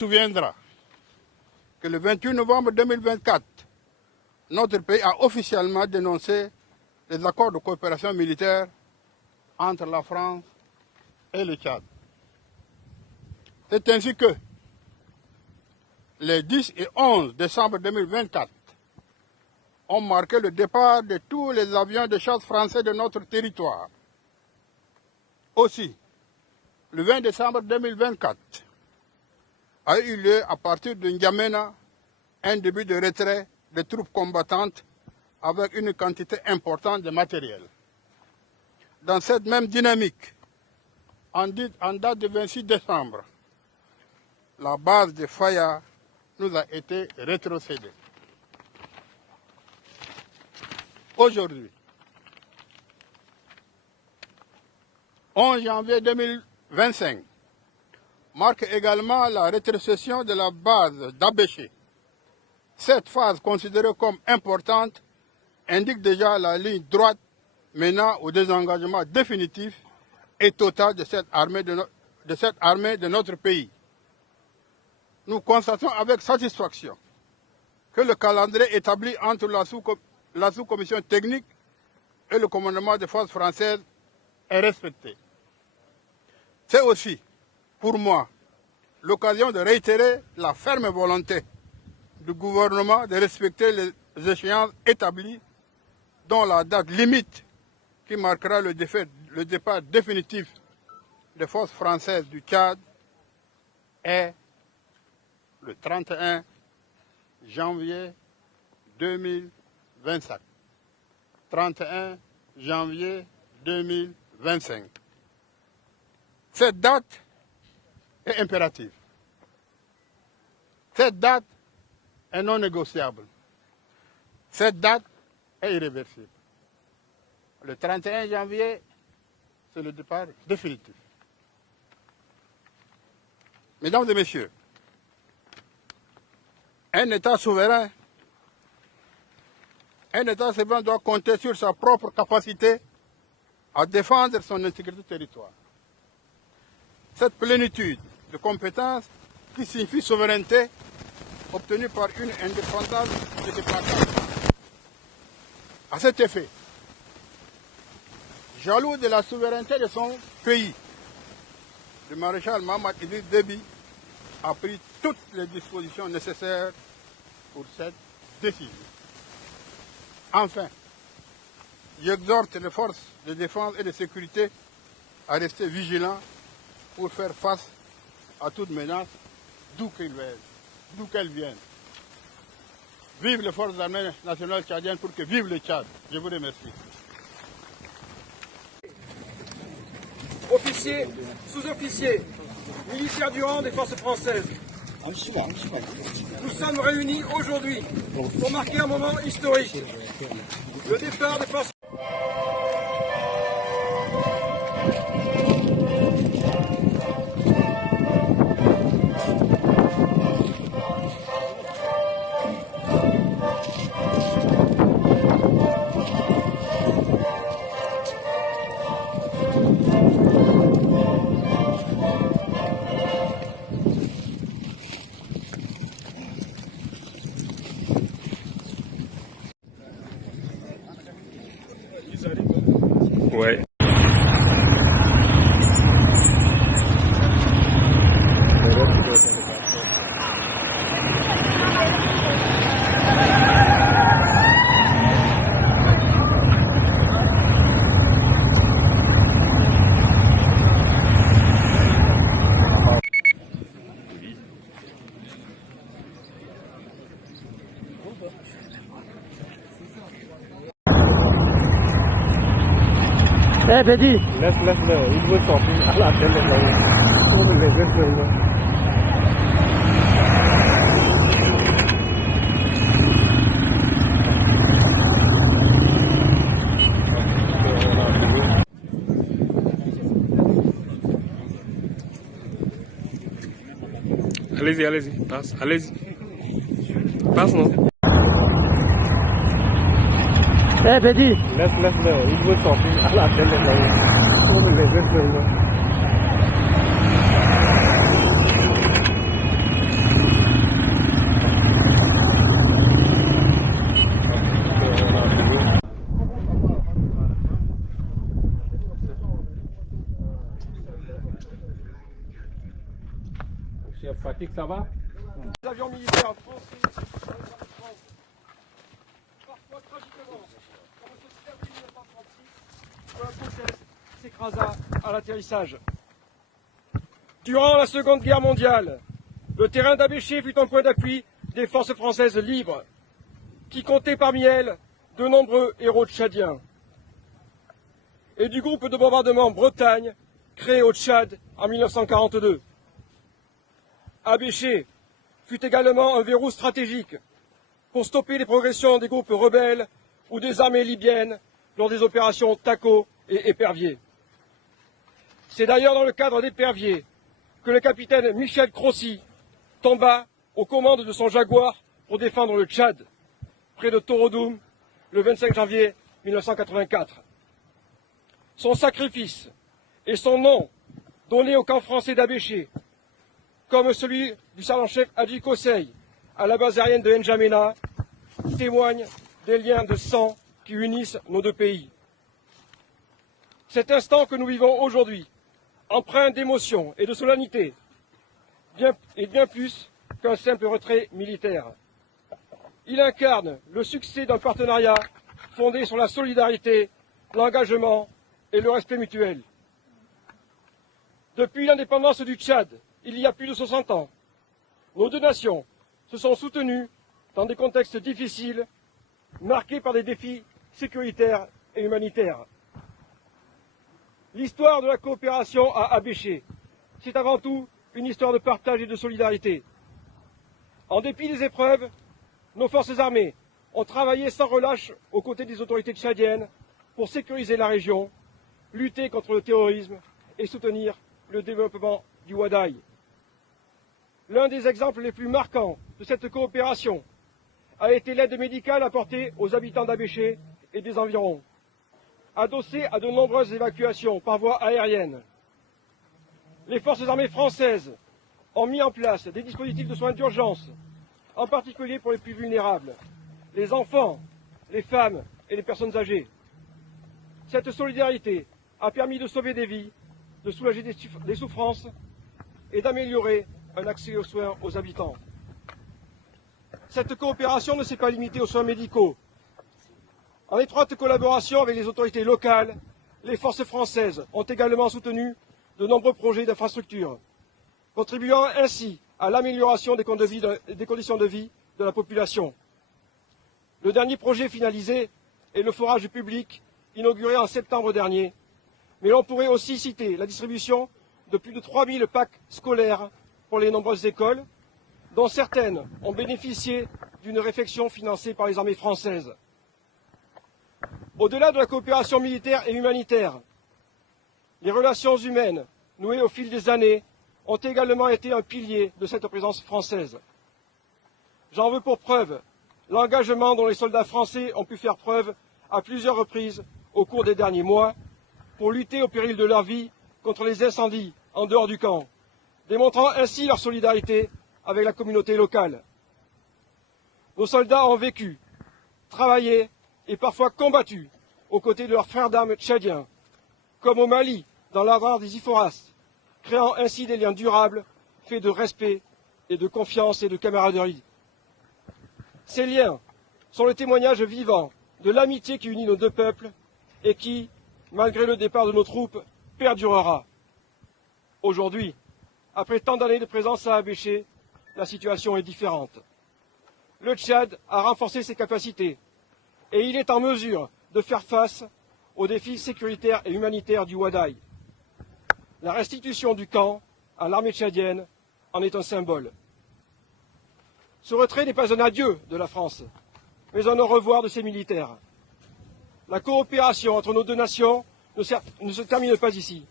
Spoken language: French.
souviendra que le 28 novembre 2024, notre pays a officiellement dénoncé les accords de coopération militaire entre la France et le Tchad. C'est ainsi que les 10 et 11 décembre 2024 ont marqué le départ de tous les avions de chasse français de notre territoire. Aussi, le 20 décembre 2024 a eu lieu à partir de N'Djamena un début de retrait des troupes combattantes avec une quantité importante de matériel. Dans cette même dynamique, en date du 26 décembre, la base de Faya nous a été rétrocédée. Aujourd'hui, 11 janvier 2025, marque également la rétrocession de la base d'Abéché. Cette phase considérée comme importante indique déjà la ligne droite menant au désengagement définitif et total de cette armée de notre pays. Nous constatons avec satisfaction que le calendrier établi entre la sous-commission technique et le commandement des forces françaises est respecté. C'est aussi, pour moi, l'occasion de réitérer la ferme volonté du gouvernement de respecter les échéances établies, dont la date limite qui marquera le départ définitif des forces françaises du Tchad est le 31 janvier 2025. 31 janvier 2025. Cette date est impérative. Cette date est non négociable. Cette date est irréversible. Le 31 janvier, c'est le départ définitif. Mesdames et messieurs, un État souverain doit compter sur sa propre capacité à défendre son intégrité territoriale. Cette plénitude de compétences qui signifie souveraineté obtenue par une indépendance indépendante. À cet effet, jaloux de la souveraineté de son pays, le maréchal Mohamed Idriss Déby a pris toutes les dispositions nécessaires pour cette décision. Enfin, j'exhorte les forces de défense et de sécurité à rester vigilants pour faire face à toute menace, d'où qu'elle vienne. Vive les forces armées nationales tchadiennes pour que vive le Tchad. Je vous remercie. Officiers, sous-officiers, militaires du rang des forces françaises, nous sommes réunis aujourd'hui pour marquer un moment historique. Le départ des forces. Ouais. Eh Bédi, Laisse-le, il veut sortir à la télé. Allez-y, passe, allez-y. Passe, non? Eh Bédi, Laisse-le, il veut sortir à la télé. Fatigue, ça va? Les avions militaires français dans les années 30, parfois tragiquement, comme ce avril 1936, où un process s'écrasa à l'atterrissage. Durant la Seconde Guerre mondiale, le terrain d'Abéché fut un point d'appui des forces françaises libres, qui comptaient parmi elles de nombreux héros tchadiens, et du groupe de bombardement Bretagne, créé au Tchad en 1942. Abéché fut également un verrou stratégique pour stopper les progressions des groupes rebelles ou des armées libyennes lors des opérations Taco et Épervier. C'est d'ailleurs dans le cadre d'Épervier que le capitaine Michel Crossy tomba aux commandes de son Jaguar pour défendre le Tchad, près de Torodoum, le 25 janvier 1984. Son sacrifice et son nom, donné au camp français d'Abéché, comme celui du sergent-chef Hadji Kosei à la base aérienne de N'Djamena, témoignent des liens de sang qui unissent nos deux pays. Cet instant que nous vivons aujourd'hui, empreint d'émotion et de solennité, est bien plus qu'un simple retrait militaire. Il incarne le succès d'un partenariat fondé sur la solidarité, l'engagement et le respect mutuel. Depuis l'indépendance du Tchad, il y a plus de 60 ans, nos deux nations se sont soutenues dans des contextes difficiles, marqués par des défis sécuritaires et humanitaires. L'histoire de la coopération à Abéché, c'est avant tout une histoire de partage et de solidarité. En dépit des épreuves, nos forces armées ont travaillé sans relâche aux côtés des autorités tchadiennes pour sécuriser la région, lutter contre le terrorisme et soutenir le développement du Wadaï. L'un des exemples les plus marquants de cette coopération a été l'aide médicale apportée aux habitants d'Abéché et des environs, adossée à de nombreuses évacuations par voie aérienne. Les forces armées françaises ont mis en place des dispositifs de soins d'urgence, en particulier pour les plus vulnérables, les enfants, les femmes et les personnes âgées. Cette solidarité a permis de sauver des vies, de soulager des souffrances et d'améliorer un accès aux soins aux habitants. Cette coopération ne s'est pas limitée aux soins médicaux. En étroite collaboration avec les autorités locales, les forces françaises ont également soutenu de nombreux projets d'infrastructure, contribuant ainsi à l'amélioration des conditions de vie de la population. Le dernier projet finalisé est le forage public inauguré en septembre dernier, mais l'on pourrait aussi citer la distribution de plus de 3000 packs scolaires pour les nombreuses écoles, dont certaines ont bénéficié d'une réfection financée par les armées françaises. Au-delà de la coopération militaire et humanitaire, les relations humaines nouées au fil des années ont également été un pilier de cette présence française. J'en veux pour preuve l'engagement dont les soldats français ont pu faire preuve à plusieurs reprises au cours des derniers mois pour lutter au péril de leur vie contre les incendies en dehors du camp, démontrant ainsi leur solidarité avec la communauté locale. Nos soldats ont vécu, travaillé et parfois combattu aux côtés de leurs frères d'armes tchadiens, comme au Mali, dans l'ardeur des Iforas, créant ainsi des liens durables, faits de respect et de confiance et de camaraderie. Ces liens sont le témoignage vivant de l'amitié qui unit nos deux peuples et qui, malgré le départ de nos troupes, perdurera. Aujourd'hui, après tant d'années de présence à Abéché, la situation est différente. Le Tchad a renforcé ses capacités et il est en mesure de faire face aux défis sécuritaires et humanitaires du Wadaï. La restitution du camp à l'armée tchadienne en est un symbole. Ce retrait n'est pas un adieu de la France, mais un au revoir de ses militaires. La coopération entre nos deux nations ne se termine pas ici.